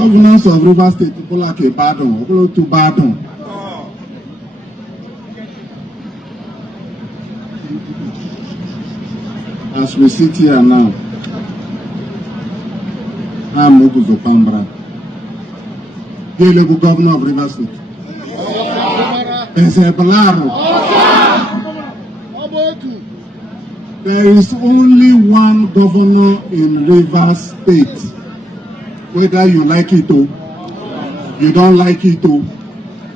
Governors of River State, people like a Badon, people to Badon. As we sit here now, I'm Moguzo Pambra, the governor of River State. There is only one governor in River State. Whether you like it or you don't like it or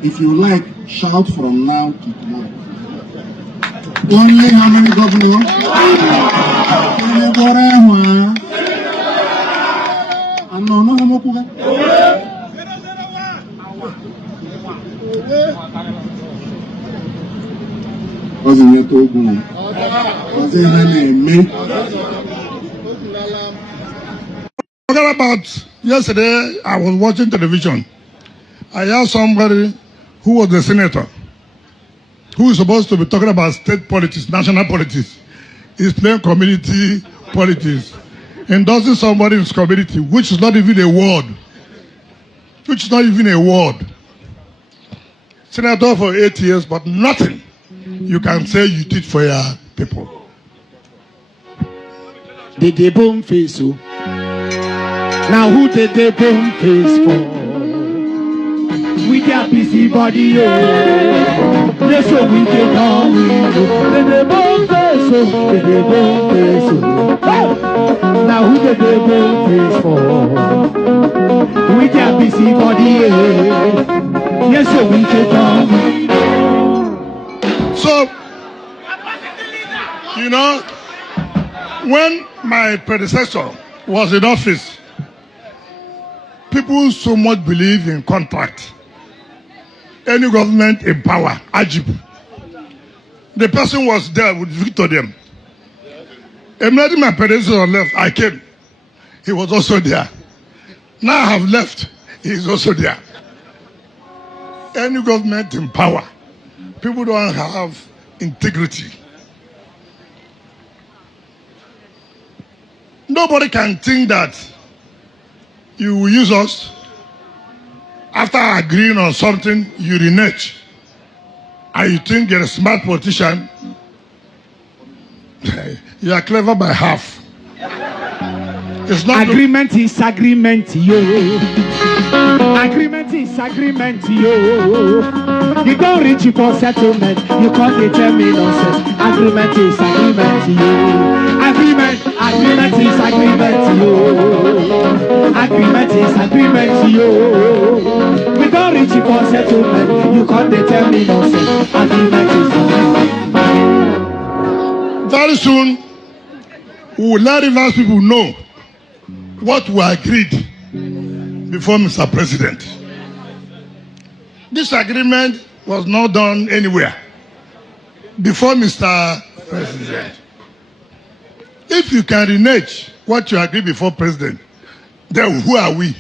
if you like, shout from now to tomorrow. Only how many governors? About yesterday, I was watching television. I asked somebody who was the senator, who is supposed to be talking about state politics, national politics, is playing community politics, endorsing somebody in his community, which is not even a word. Which is not even a word. Senator for 8 years, but nothing you can say you did for your people. Did they boom face you? Now who did they boom face for? With their busy body, yeah. They so we can come. Did they boom face you? Did they boom face you? Now who did they boom face for? With their busy body, yeah. Yes, so we can come. So, you know, when my predecessor was in office, people so much believe in contract. Any government in power, Ajib. The person was there with Victor them. Immediately my predecessor left, I came. He was also there. Now I have left, he is also there. Any government in power, people don't have integrity. Nobody can think that you will use us after agreeing on something, you renege, and you think you're a smart politician. You are clever by half. It's not agreement is agreement, yo. Agreement is agreement, yo. You don't reach it for settlement. You can't tell me nonsense. Agreement is agreement, yo. Agreement is agreement, yo. Agreement is agreement, yo. We don't reach it for settlement. You can't tell me nonsense. Agreement is agreement. Very soon, we will let Rivers people know what we agreed before Mr. President. This agreement was not done anywhere before Mr. President. If you can renege what you agreed before President, then who are we?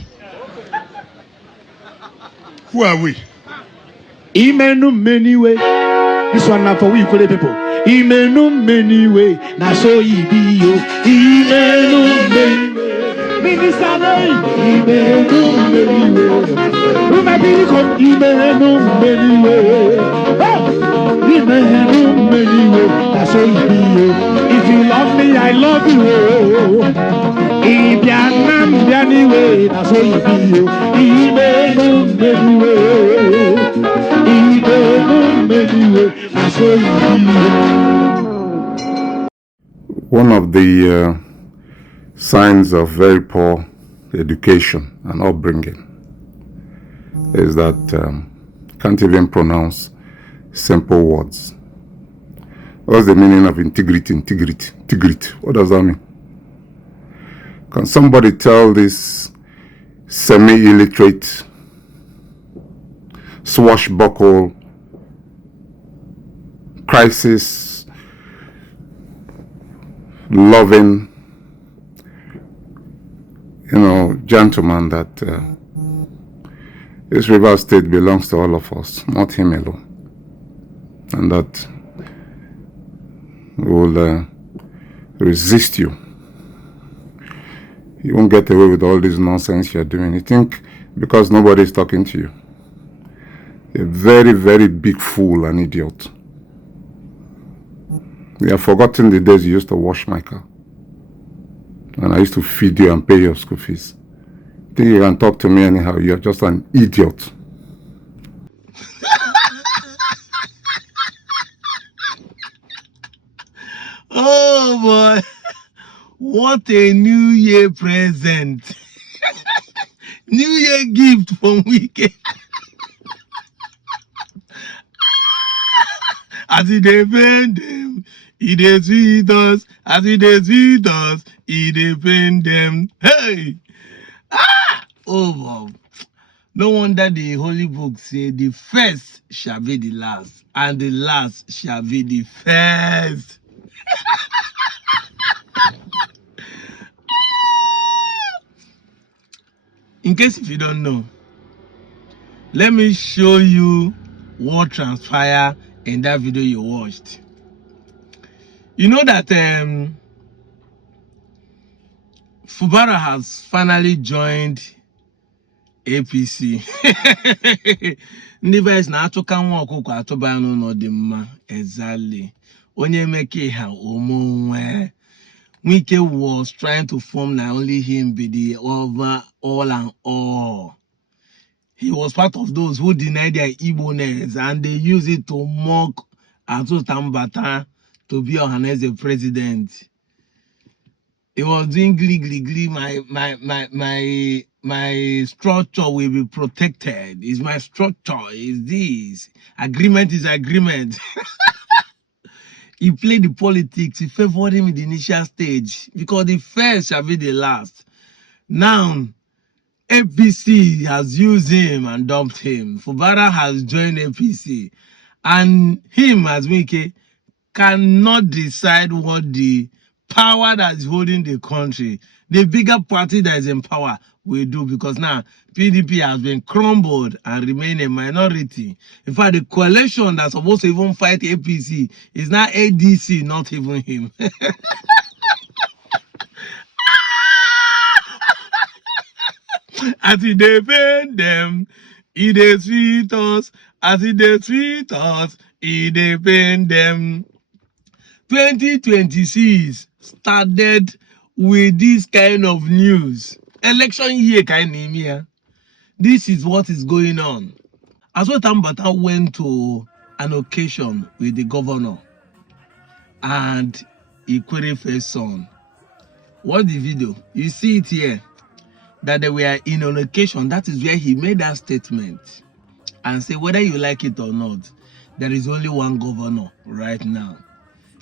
Who are we? Imenu many way. This one now for we for the people. Imenu many way. Now so ye be you. Imenu many way. Minister name. Imenu many way. Remember come Imenu many way. Imenu many way. Now so ye be you. If you love me, I love you. Ibianam bianiwe. Now so ye be you. Imenu many way. One of the signs of very poor education and upbringing is that can't even pronounce simple words. What's the meaning of integrity? Integrity. What does that mean? Can somebody tell this semi-illiterate, swashbuckle, crisis loving, gentleman that this River State belongs to all of us, not him alone, and that we will resist you You won't get away with all this nonsense you're doing. You think because nobody is talking to you. You're a very, very big fool and idiot. You have forgotten the days you used to wash my car. And I used to feed you and pay your school fees. You think you can talk to me anyhow? You're just an idiot. Oh boy, what a New Year present. New Year gift from Wike. As it depend them, it is with us. As it is with us, it depend them. Hey! Oh wow. No wonder the Holy Book say the first shall be the last, and the last shall be the first. In case if you don't know, let me show you what transpired in that video you watched. You know that Fubara has finally joined APC. Ndigbo is na atuka nwa okuko atuba no no di mma exactly. Onye meke ha omonwe. Wike was trying to form not only him be the over all and all. He was part of those who denied their Igbo-ness and they use it to mock Atutambata to be Ohanaeze president. He was doing glee. My structure will be protected. Is my structure, is this. Agreement is agreement. He played the politics, he favored him in the initial stage because the first shall be the last. Now, APC has used him and dumped him. Fubara has joined APC. And him, as Wike, cannot decide what the power that is holding the country, the bigger party that is in power, will do, because now PDP has been crumbled and remain a minority. In fact, the coalition that's supposed to even fight APC is now ADC, not even him. As it depend them, it is sweet us. As it is sweet us, it depend them. 2026 started with this kind of news. Election year kind of here. This is what is going on. Atutambata went to an occasion with the governor and Ikwerefe's son. Watch the video. You see it here. That they were in an occasion. That is where he made that statement and say, whether you like it or not, there is only one governor right now.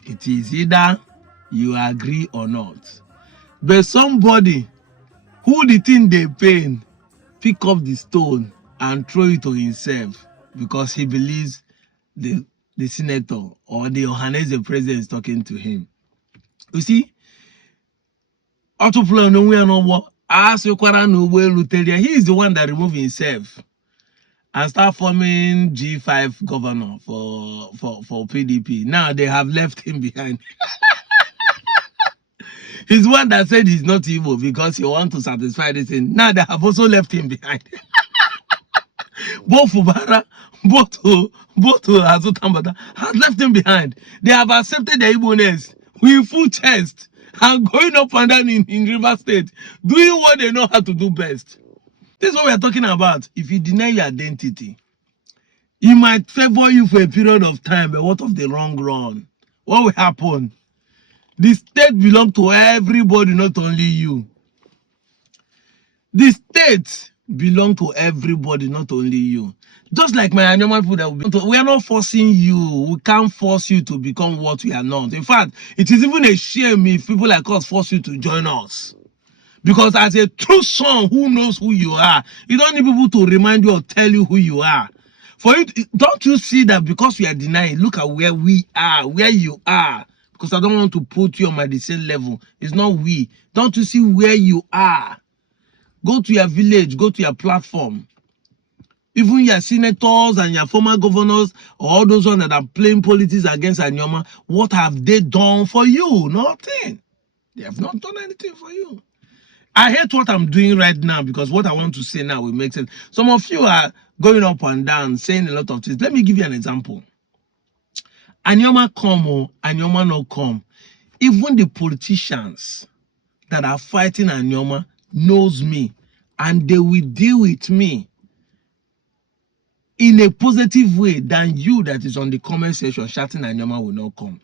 It is either you agree or not. But somebody who the thing they pain, pick up the stone and throw it to himself because he believes the senator or the Ohanaeze president is talking to him. You see, he is the one that removed himself and start forming G5 governor for PDP. Now they have left him behind. He's one that said he's not evil because he wants to satisfy this thing. Now they have also left him behind. Both Fubara, both Atutambata has left him behind. They have accepted the Igbo-ness with full chest and going up and down in River State, doing what they know how to do best. This is what we are talking about. If you deny your identity, it might favor you for a period of time, but what of the long run? What will happen? The state belongs to everybody, not only you. The state belongs to everybody, not only you. Just like my animal food, we are not forcing you. We can't force you to become what we are not. In fact, it is even a shame if people like us force you to join us. Because as a true son who knows who you are, you don't need people to remind you or tell you who you are. For you, don't you see that because we are denying, look at where we are, where you are. Because I don't want to put you on my same level. It's not we. Don't you see where you are? Go to your village, go to your platform. Even your senators and your former governors, or all those ones that are playing politics against Anyoma, what have they done for you? Nothing. They have not done anything for you. I hate what I'm doing right now because what I want to say now will make sense. Some of you are going up and down, saying a lot of things. Let me give you an example. Anyoma come or Anyoma no come. Even the politicians that are fighting Anyoma knows me, and they will deal with me in a positive way than you that is on the comment section shouting Anyoma will not come.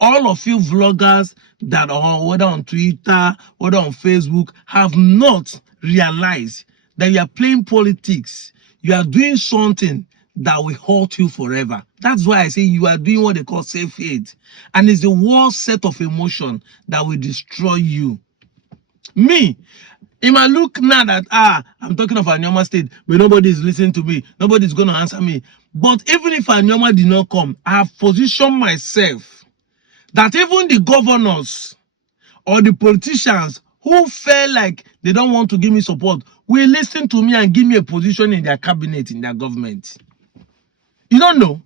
All of you vloggers that are whether on Twitter, whether on Facebook, have not realized that you are playing politics. You are doing something that will haunt you forever. That's why I say you are doing what they call self-hate. And it's the worst set of emotion that will destroy you. Me, it might look now that, I'm talking of Anyoma State, but nobody is listening to me. Nobody's going to answer me. But even if Anyoma did not come, I have positioned myself that even the governors or the politicians who feel like they don't want to give me support will listen to me and give me a position in their cabinet, in their government. You don't know?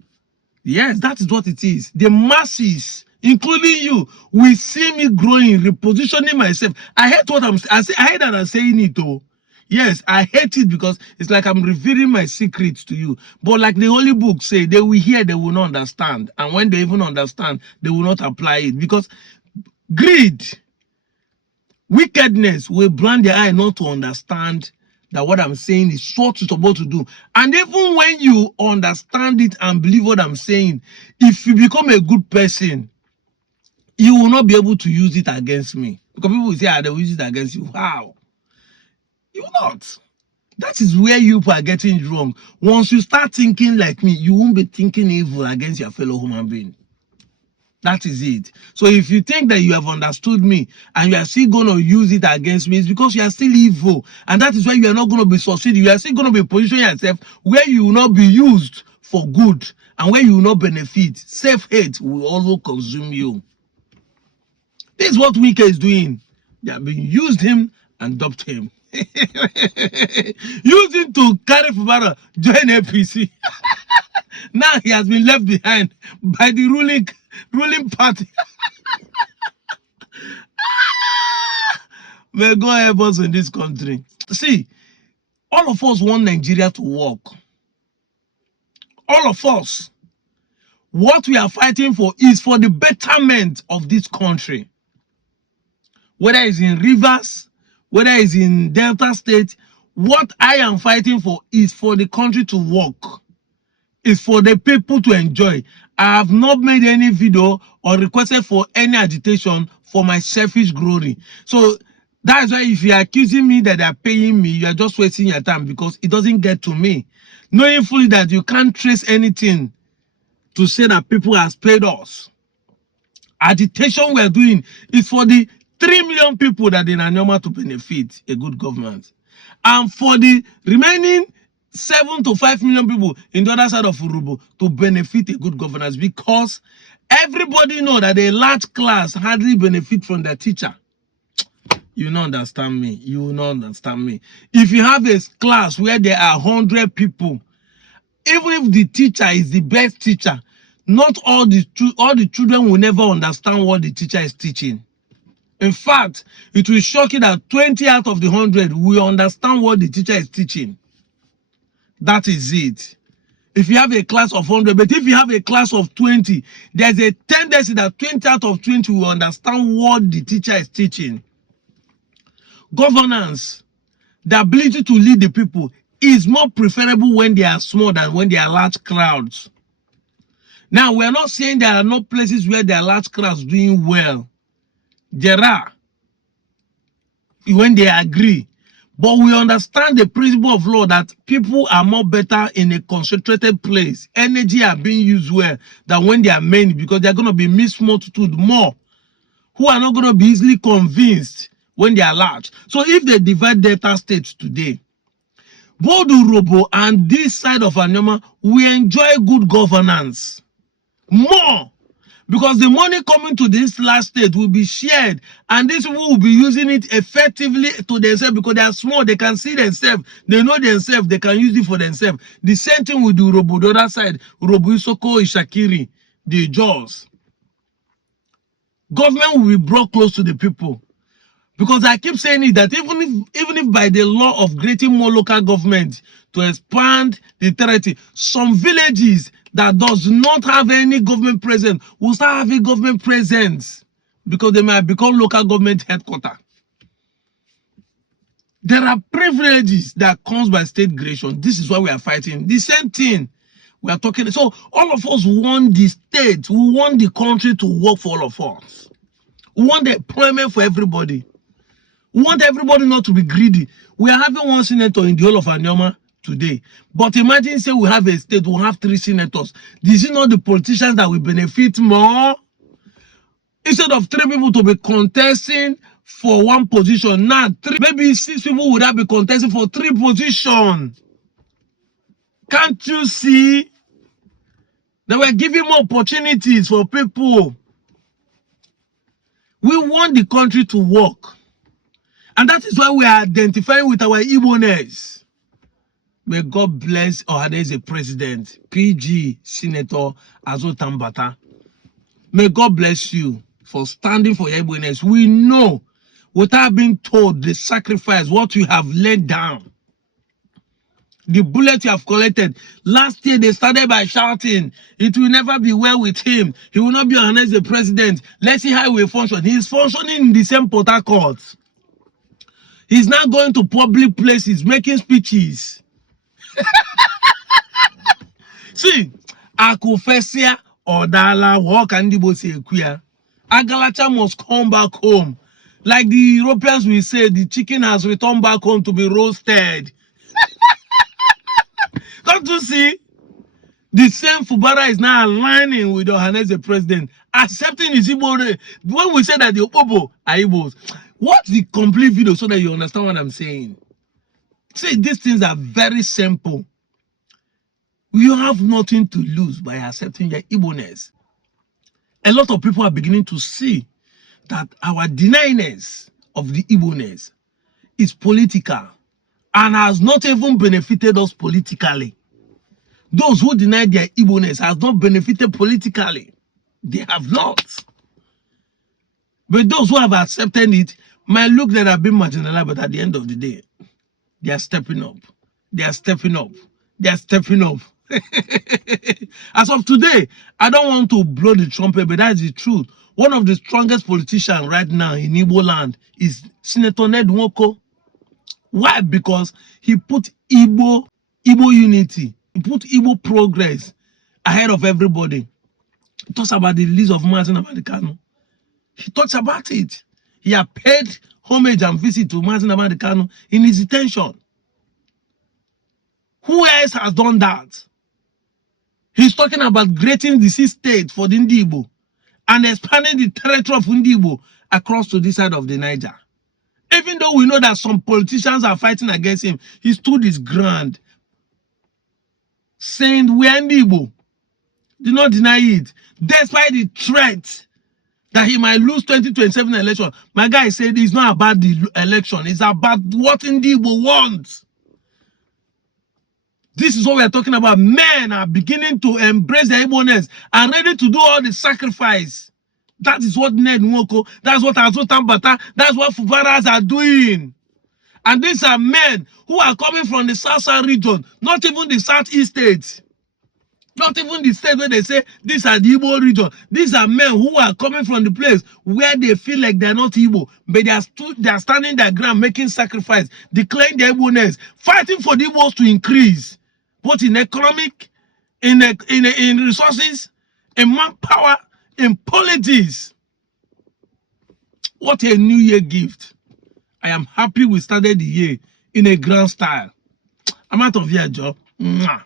Yes, that is what it is. The masses, including you, will see me growing, repositioning myself. I hate what I hate that I'm saying it, though. Yes, I hate it because it's like I'm revealing my secrets to you. But like the Holy Book say, they will hear, they will not understand. And when they even understand, they will not apply it. Because greed, wickedness will blind their eye not to understand that what I'm saying is what you're supposed to do. And even when you understand it and believe what I'm saying, if you become a good person, you will not be able to use it against me. Because people will say, they will use it against you. How? You will not. That is where you are getting it wrong. Once you start thinking like me, you won't be thinking evil against your fellow human being. That is it. So if you think that you have understood me and you are still going to use it against me, it's because you are still evil. And that is why you are not going to be succeeding. You are still going to be positioning yourself where you will not be used for good and where you will not benefit. Self-hate will also consume you. This is what Wike is doing. They have been used him and dumped him. Using to carry Fubara, join APC. Now he has been left behind by the ruling party. May God help us in this country. See, all of us want Nigeria to work. All of us. What we are fighting for is for the betterment of this country. Whether it's in Rivers, whether it's in Delta State, what I am fighting for is for the country to work. It's for the people to enjoy. I have not made any video or requested for any agitation for my selfish glory. So that's why if you are accusing me that they are paying me, you are just wasting your time because it doesn't get to me. Knowing fully that you can't trace anything to say that people have paid us. Agitation we are doing is for the 3 million people that in Anyoma to benefit a good government. And for the remaining 7 to 5 million people in the other side of Urubu to benefit a good governance, because everybody know that a large class hardly benefit from their teacher. You will not understand me. You will not understand me. If you have a class where there are 100 people, even if the teacher is the best teacher, not all the children will never understand what the teacher is teaching. In fact, it will shock you that 20 out of the 100 will understand what the teacher is teaching. That is it. If you have a class of 100, but if you have a class of 20, there's a tendency that 20 out of 20 will understand what the teacher is teaching. Governance, the ability to lead the people, is more preferable when they are small than when they are large crowds. Now, we are not saying there are no places where there are large crowds doing well. There are, when they agree. But we understand the principle of law that people are more better in a concentrated place. Energy are being used well than when they are many, because they're going to be mixed multitude more, who are not going to be easily convinced when they are large. So if they divide Delta states today, both Urobo and this side of Anyoma, we enjoy good governance more. Because the money coming to this last state will be shared, and these people will be using it effectively to themselves because they are small, they can see themselves, they know themselves, they can use it for themselves. The same thing with the Urobo, the other side, Urobo Isoko, Ishakiri, the Jaws. Government will be brought close to the people. Because I keep saying it that even if by the law of creating more local government to expand the territory, some villages that does not have any government presence will start having government presence because they might become local government headquarters. There are privileges that comes by state creation. This is why we are fighting. The same thing we are talking. So all of us want the state. We want the country to work for all of us. We want the employment for everybody. We want everybody not to be greedy. We are having one senator in the whole of Anyoma today. But imagine say we have a state, we have 3 senators. Is it not the politicians that will benefit more? Instead of 3 people to be contesting for 1 position, now maybe 6 people would have been contesting for 3 positions. Can't you see? They were giving more opportunities for people. We want the country to work. And that is why we are identifying with our Igbo-ness. May God bless Ohanaeze President, PG Senator Azo Tambata. May God bless you for standing for your Igbo-ness. We know, without being told, the sacrifice, what you have laid down, the bullet you have collected. Last year, they started by shouting, it will never be well with him. He will not be Ohanaeze President. Let's see how he will function. He is functioning in the same Port Harcourt. He's now going to public places, making speeches. See, Akufesia Odala walk and Ndigbo say queer. Agalacha must come back home. Like the Europeans will say, the chicken has returned back home to be roasted. Don't you see? The same Fubara is now aligning with the Ohanaeze President, accepting his Igbo. When we say that the Opobo are Igbos, watch the complete video so that you understand what I'm saying. See, these things are very simple. You have nothing to lose by accepting your Igbo-ness. A lot of people are beginning to see that our denyingness of the Igbo-ness is political and has not even benefited us politically. Those who deny their Igbo-ness has not benefited politically. They have not. But those who have accepted it might look like they have been marginalized, but at the end of the day, they are stepping up. They are stepping up. They are stepping up. As of today, I don't want to blow the trumpet, but that's the truth. One of the strongest politicians right now in Igbo land is Senator Ndigbo. Why? Because he put Igbo unity, he put Igbo progress ahead of everybody. He talks about the release of Mazi Nnamdi Kanu. He talks about it. He had paid homage and visit to Mazi Nnamdi Kanu in his detention. Who else has done that? He's talking about creating the state for the Ndigbo and expanding the territory of Ndigbo across to this side of the Niger. Even though we know that some politicians are fighting against him, he stood his ground, saying we are Ndigbo. Do not deny it. Despite the threat that he might lose 2027 election, my guy said it's not about the election, it's about what Ndigbo wants. This is what we are talking about. Men are beginning to embrace their Igbo-ness and ready to do all the sacrifice. That is what Ndigbo, that's what Azo Tambata, that's what Fubaras are doing. And these are men who are coming from the South region, not even the Southeast states. Not even the state where they say these are the Igbo region. These are men who are coming from the place where they feel like they're not Igbo, but they are standing their ground, making sacrifice, declaring their Igbo-ness, fighting for the Igbos to increase, both in economic, in resources, in manpower, in politics. What a New Year gift. I am happy we started the year in a grand style. I'm out of here, Joe. Mwah.